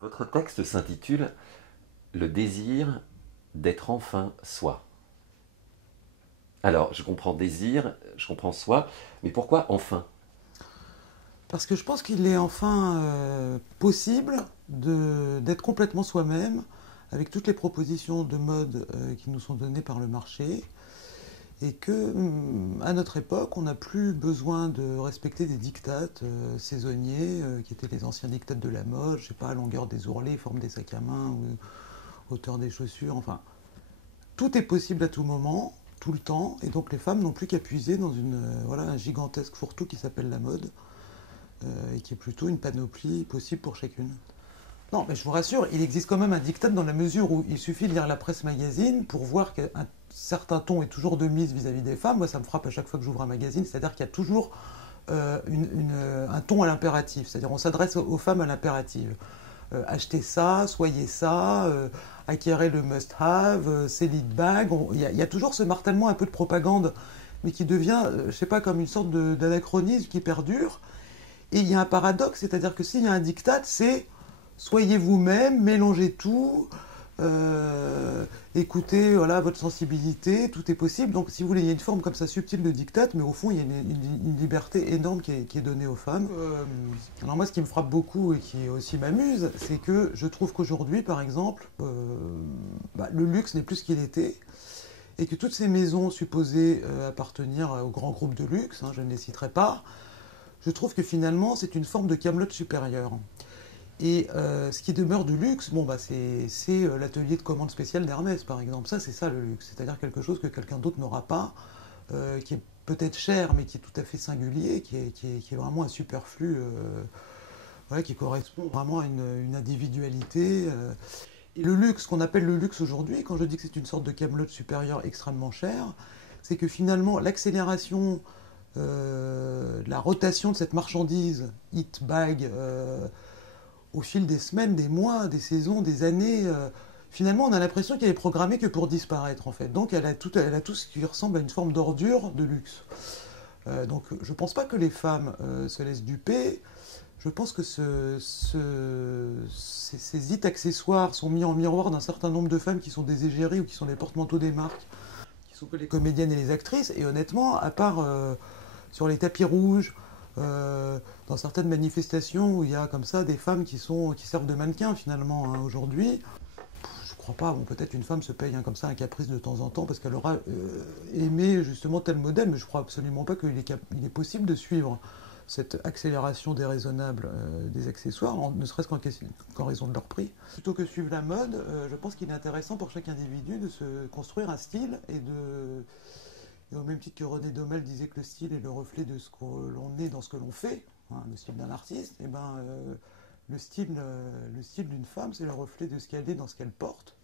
Votre texte s'intitule Le désir d'être enfin soi. Alors, je comprends désir, je comprends soi, mais pourquoi enfin? Parce que je pense qu'il est enfin possible d'être complètement soi-même avec toutes les propositions de mode qui nous sont données par le marché et que à notre époque, on n'a plus besoin de respecter des dictates saisonniers qui étaient les anciens dictates de la mode, je sais pas, longueur des ourlets, forme des sacs à main ou hauteur des chaussures, enfin, tout est possible à tout moment, tout le temps, et donc les femmes n'ont plus qu'à puiser dans voilà, un gigantesque fourre-tout qui s'appelle la mode et qui est plutôt une panoplie possible pour chacune. Non, mais je vous rassure, il existe quand même un diktat dans la mesure où il suffit de lire la presse magazine pour voir qu'un certain ton est toujours de mise vis-à-vis des femmes. Moi, ça me frappe à chaque fois que j'ouvre un magazine, c'est-à-dire qu'il y a toujours un ton à l'impératif, c'est-à-dire on s'adresse aux femmes à l'impératif. Achetez ça, soyez ça, acquérez le must-have, c'est lead bag. Il y a toujours ce martèlement un peu de propagande, mais qui devient, je sais pas, comme une sorte d'anachronisme qui perdure. Et il y a un paradoxe, c'est-à-dire que s'il y a un diktat, c'est soyez vous-même, mélangez tout, écoutez voilà, votre sensibilité, tout est possible. Donc si vous voulez, il y a une forme comme ça subtile de diktat, mais au fond, il y a une liberté énorme qui est donnée aux femmes. Alors moi, ce qui me frappe beaucoup et qui aussi m'amuse, c'est que je trouve qu'aujourd'hui, par exemple, le luxe n'est plus ce qu'il était. Et que toutes ces maisons supposées appartenir aux grands groupes de luxe, hein, je ne les citerai pas, je trouve que finalement c'est une forme de camelote supérieure. Et ce qui demeure du luxe, bon, bah, c'est l'atelier de commande spéciale d'Hermès, par exemple. Ça, c'est ça le luxe. C'est-à-dire quelque chose que quelqu'un d'autre n'aura pas, qui est peut-être cher, mais qui est tout à fait singulier, qui est vraiment un superflu, voilà, qui correspond vraiment à une individualité. Et le luxe, qu'on appelle le luxe aujourd'hui, quand je dis que c'est une sorte de camelote supérieure extrêmement chère, c'est que finalement, l'accélération la rotation de cette marchandise, hit bag, au fil des semaines, des mois, des saisons, des années, finalement, on a l'impression qu'elle est programmée que pour disparaître, en fait. Donc, elle a tout ce qui ressemble à une forme d'ordure de luxe. Donc, je ne pense pas que les femmes se laissent duper. Je pense que ces hits accessoires sont mis en miroir d'un certain nombre de femmes qui sont des égéries ou qui sont les porte-manteaux des marques, qui sont que les comédiennes et les actrices. Et honnêtement, à part sur les tapis rouges, dans certaines manifestations où il y a comme ça des femmes qui servent de mannequins finalement hein, aujourd'hui. Je crois pas, bon, peut-être une femme se paye hein, comme ça un caprice de temps en temps parce qu'elle aura aimé justement tel modèle, mais je crois absolument pas qu'il est possible de suivre cette accélération déraisonnable des accessoires, ne serait-ce qu'en raison de leur prix. Plutôt que suivre la mode, je pense qu'il est intéressant pour chaque individu de se construire un style et au même titre que René Domel disait que le style est le reflet de ce que l'on est dans ce que l'on fait, hein, le style d'un artiste, et ben le style d'une femme, c'est le reflet de ce qu'elle est dans ce qu'elle porte.